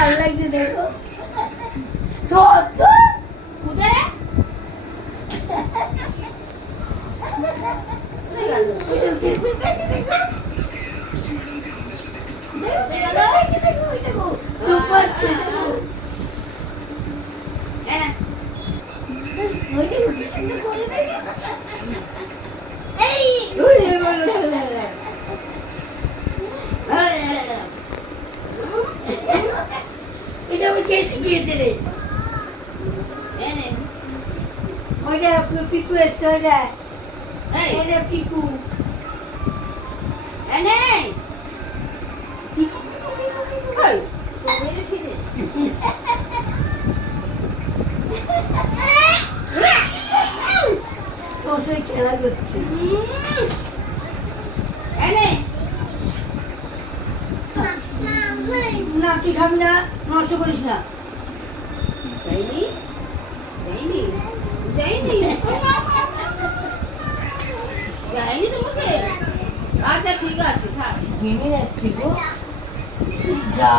ভালো লাগছে দেখো তো তো কোথায় চুপ করছে এটা আমি কে শিখিয়েছে রে ওই যে পিকু এসছে ওই যে এই যে পিকু এনে পিকু পিকু পিকু পিকু কই কবে ছিলে তোর সাথে খেলা করছে এনে না তুই খাবি না নষ্ট করিস না দেয়নি দেয়নি দেয়নি দেয়নি তোমাকে আচ্ছা ঠিক আছে থাক ঘেমে যাচ্ছে গো যা